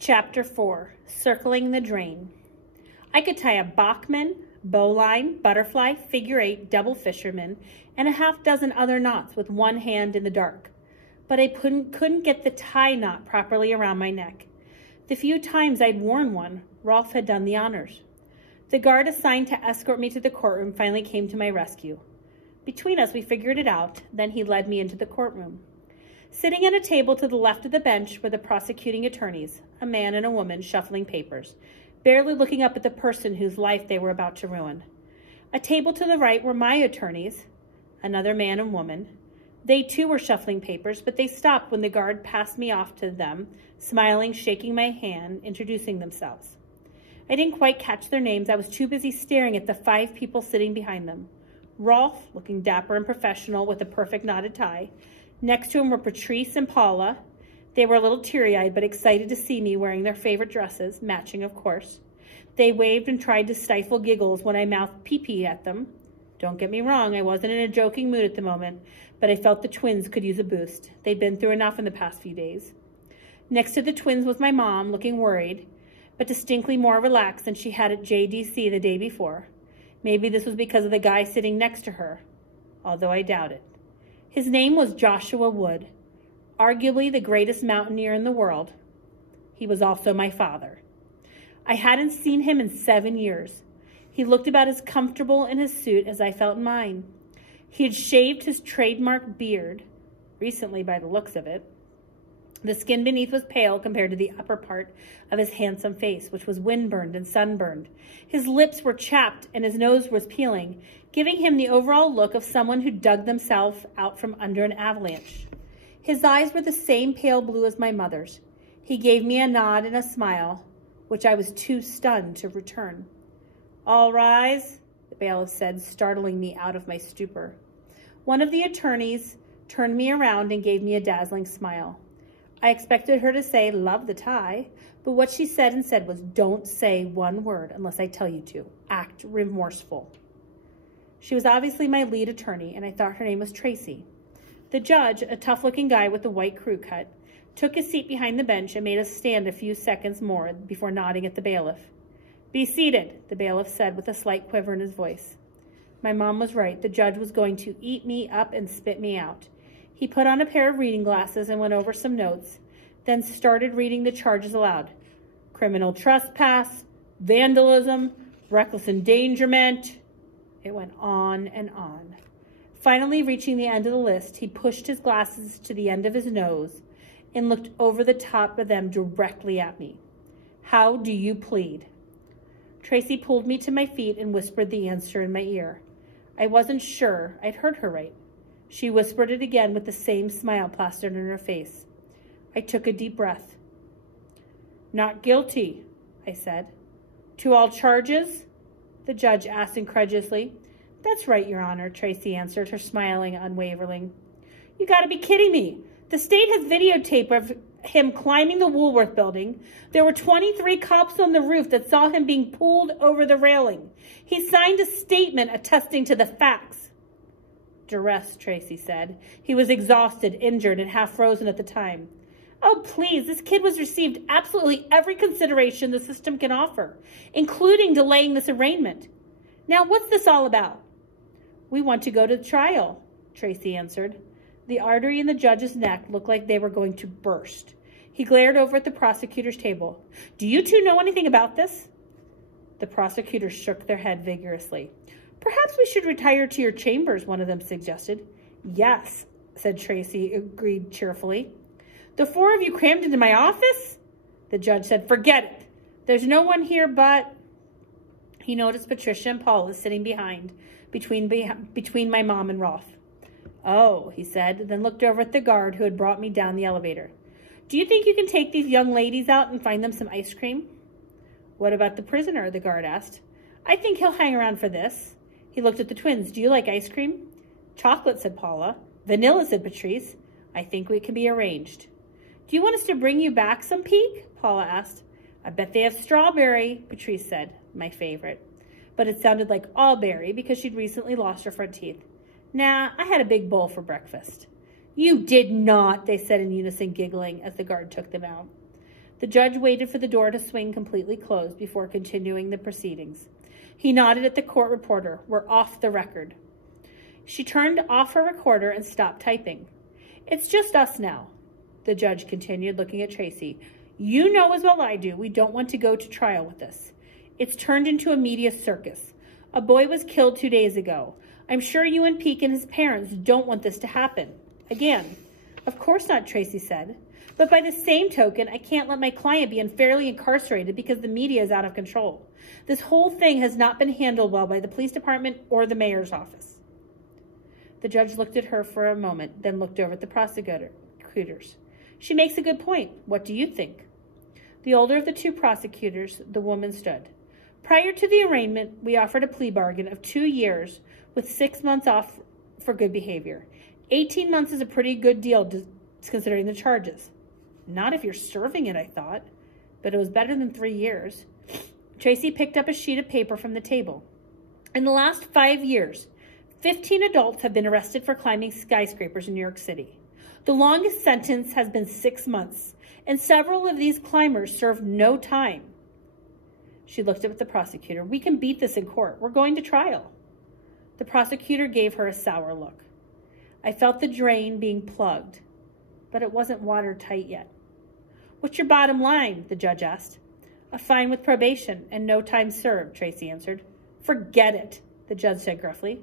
Chapter 4, Circling the Drain. I could tie a Bachman, bowline, butterfly, figure eight, double fisherman, and a half dozen other knots with one hand in the dark. But I couldn't get the tie knot properly around my neck. The few times I'd worn one, Rolf had done the honors. The guard assigned to escort me to the courtroom finally came to my rescue. Between us, we figured it out. Then he led me into the courtroom. Sitting at a table to the left of the bench were the prosecuting attorneys, a man and a woman shuffling papers, barely looking up at the person whose life they were about to ruin. A table to the right were my attorneys, another man and woman. They too were shuffling papers, but they stopped when the guard passed me off to them, smiling, shaking my hand, introducing themselves. I didn't quite catch their names. I was too busy staring at the 5 people sitting behind them. Rolf, looking dapper and professional with a perfect knotted tie. Next to him were Patrice and Paula. They were a little teary-eyed but excited to see me wearing their favorite dresses, matching of course. They waved and tried to stifle giggles when I mouthed pee-pee at them. Don't get me wrong, I wasn't in a joking mood at the moment, but I felt the twins could use a boost. They'd been through enough in the past few days. Next to the twins was my mom, looking worried, but distinctly more relaxed than she had at JDC the day before. Maybe this was because of the guy sitting next to her, although I doubt it. His name was Joshua Wood, arguably the greatest mountaineer in the world. He was also my father. I hadn't seen him in 7 years. He looked about as comfortable in his suit as I felt in mine. He had shaved his trademark beard, recently by the looks of it. The skin beneath was pale compared to the upper part of his handsome face, which was windburned and sunburned. His lips were chapped and his nose was peeling, giving him the overall look of someone who dug themselves out from under an avalanche. His eyes were the same pale blue as my mother's. He gave me a nod and a smile, which I was too stunned to return. "All rise," the bailiff said, startling me out of my stupor. One of the attorneys turned me around and gave me a dazzling smile. I expected her to say, "Love the tie," but what she said instead was, "Don't say one word unless I tell you to. Act remorseful." She was obviously my lead attorney, and I thought her name was Tracy. The judge, a tough-looking guy with a white crew cut, took his seat behind the bench and made us stand a few seconds more before nodding at the bailiff. "Be seated," the bailiff said with a slight quiver in his voice. My mom was right. The judge was going to eat me up and spit me out. He put on a pair of reading glasses and went over some notes, then started reading the charges aloud. Criminal trespass, vandalism, reckless endangerment. It went on and on. Finally, reaching the end of the list, he pushed his glasses to the end of his nose and looked over the top of them directly at me. "How do you plead?" Tracy pulled me to my feet and whispered the answer in my ear. I wasn't sure I'd heard her right. She whispered it again with the same smile plastered on her face. I took a deep breath. "Not guilty," I said. "To all charges?" the judge asked incredulously. "That's right, Your Honor," Tracy answered, her smiling unwavering. "You gotta be kidding me. The state has videotape of him climbing the Woolworth building. There were 23 cops on the roof that saw him being pulled over the railing. He signed a statement attesting to the facts." "Duress," Tracy said. "He was exhausted, injured, and half frozen at the time." "Oh, please, this kid was received absolutely every consideration the system can offer, including delaying this arraignment. Now, what's this all about?" "We want to go to trial," Tracy answered. The artery in the judge's neck looked like they were going to burst. He glared over at the prosecutor's table. "Do you two know anything about this?" The prosecutors shook their head vigorously. "Perhaps we should retire to your chambers," one of them suggested. "Yes," said Tracy, agreed cheerfully. "The 4 of you crammed into my office?" The judge said, "Forget it. There's no one here but..." He noticed Patricia and Paula sitting behind, between my mom and Rolf. "Oh," he said, then looked over at the guard who had brought me down the elevator. "Do you think you can take these young ladies out and find them some ice cream?" "What about the prisoner?" the guard asked. "I think he'll hang around for this." He looked at the twins. "Do you like ice cream?" "Chocolate," said Paula. "Vanilla," said Patrice. "I think we can be arranged." "Do you want us to bring you back some peak?" Paula asked. "I bet they have strawberry," Patrice said, my favorite. But it sounded like allberry because she'd recently lost her front teeth. "Nah, I had a big bowl for breakfast." "You did not," they said in unison, giggling as the guard took them out. The judge waited for the door to swing completely closed before continuing the proceedings. He nodded at the court reporter. "We're off the record." She turned off her recorder and stopped typing. "It's just us now," the judge continued, looking at Tracy. "You know as well I do we don't want to go to trial with this. It's turned into a media circus. A boy was killed 2 days ago. I'm sure you and Peek and his parents don't want this to happen again." "Of course not," Tracy said. "But by the same token, I can't let my client be unfairly incarcerated because the media is out of control. This whole thing has not been handled well by the police department or the mayor's office." The judge looked at her for a moment, then looked over at the prosecutors. "She makes a good point. What do you think?" The older of the two prosecutors, the woman, stood. "Prior to the arraignment, we offered a plea bargain of 2 years with 6 months off for good behavior. 18 months is a pretty good deal considering the charges." "Not if you're serving it," I thought, but it was better than 3 years. Tracy picked up a sheet of paper from the table. "In the last 5 years, 15 adults have been arrested for climbing skyscrapers in New York City. The longest sentence has been 6 months, and several of these climbers served no time." She looked up at the prosecutor. "We can beat this in court. We're going to trial." The prosecutor gave her a sour look. I felt the drain being plugged, but it wasn't watertight yet. "What's your bottom line?" the judge asked. "A fine with probation and no time served," Tracy answered. "Forget it," the judge said gruffly.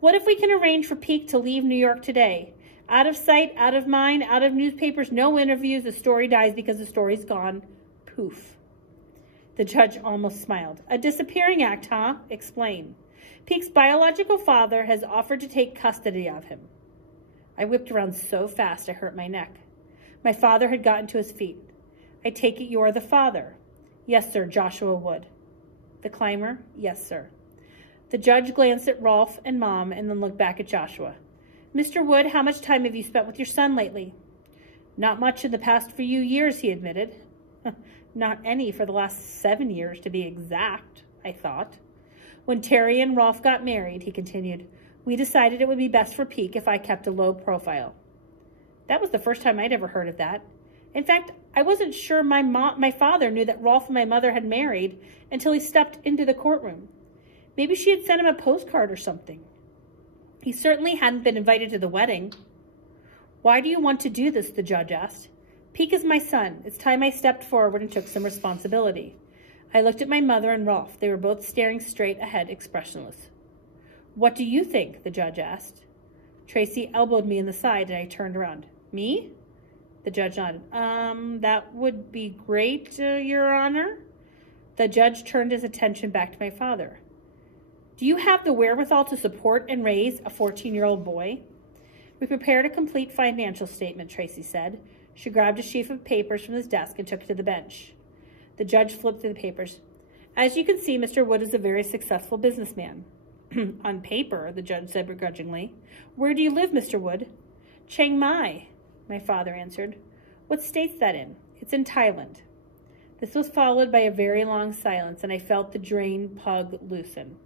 "What if we can arrange for Peek to leave New York today? Out of sight, out of mind, out of newspapers, no interviews, the story dies because the story's gone. Poof." The judge almost smiled. "A disappearing act, huh? Explain." "Peek's biological father has offered to take custody of him." I whipped around so fast I hurt my neck. My father had gotten to his feet. "I take it you're the father?" "Yes, sir, Joshua Wood." "The climber?" "Yes, sir." The judge glanced at Rolf and Mom and then looked back at Joshua. "Mr. Wood, how much time have you spent with your son lately?" "Not much in the past few years," he admitted. "Not any for the last 7 years, to be exact," I thought. "When Terry and Rolf got married," he continued, "we decided it would be best for Peek if I kept a low profile." That was the first time I'd ever heard of that. In fact, I wasn't sure my father knew that Rolf and my mother had married until he stepped into the courtroom. Maybe she had sent him a postcard or something. He certainly hadn't been invited to the wedding. "Why do you want to do this?" the judge asked. "Peek is my son. It's time I stepped forward and took some responsibility." I looked at my mother and Rolf. They were both staring straight ahead, expressionless. "What do you think?" the judge asked. Tracy elbowed me in the side and I turned around. "Me?" The judge nodded. That would be great, Your Honor." The judge turned his attention back to my father. "Do you have the wherewithal to support and raise a 14-year-old boy?" "We prepared a complete financial statement," Tracy said. She grabbed a sheaf of papers from his desk and took it to the bench. The judge flipped through the papers. "As you can see, Mr. Wood is a very successful businessman." "On paper," the judge said begrudgingly. "Where do you live, Mr. Wood?" "Chiang Mai," my father answered. "What state's that in?" "It's in Thailand." This was followed by a very long silence, and I felt the drain plug loosen.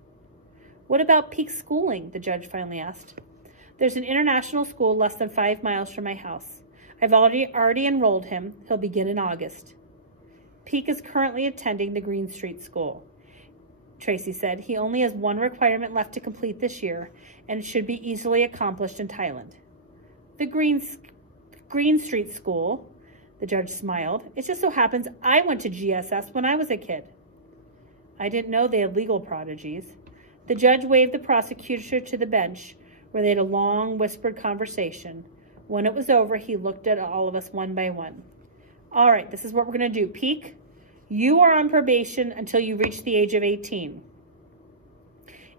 "What about Peak schooling?" the judge finally asked. "There's an international school less than 5 miles from my house. I've already enrolled him. He'll begin in August." "Peak is currently attending the Green Street School," Tracy said. "He only has one requirement left to complete this year, and it should be easily accomplished in Thailand." "The Green Street School," the judge smiled. "It just so happens I went to GSS when I was a kid." I didn't know they had legal prodigies. The judge waved the prosecutor to the bench, where they had a long, whispered conversation. When it was over, he looked at all of us one by one. "All right, this is what we're going to do. Peek, you are on probation until you reach the age of 18.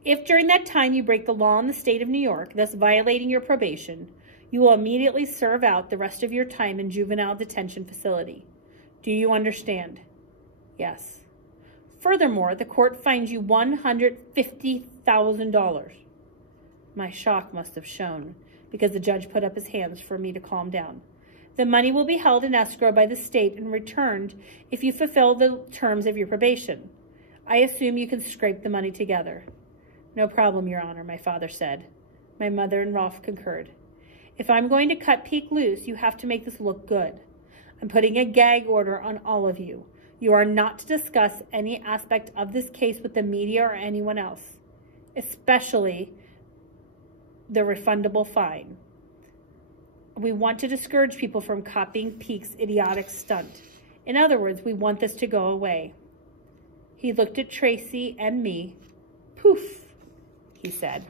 If during that time you break the law in the state of New York, thus violating your probation, you will immediately serve out the rest of your time in juvenile detention facility. Do you understand?" "Yes." "Furthermore, the court fines you $150,000. My shock must have shown, because the judge put up his hands for me to calm down. "The money will be held in escrow by the state and returned if you fulfill the terms of your probation. I assume you can scrape the money together." "No problem, Your Honor," my father said. My mother and Rolf concurred. "If I'm going to cut Peek loose, you have to make this look good. I'm putting a gag order on all of you. You are not to discuss any aspect of this case with the media or anyone else, especially the refundable fine. We want to discourage people from copying Peake's idiotic stunt. In other words, we want this to go away. He looked at Tracy and me. Poof, he said.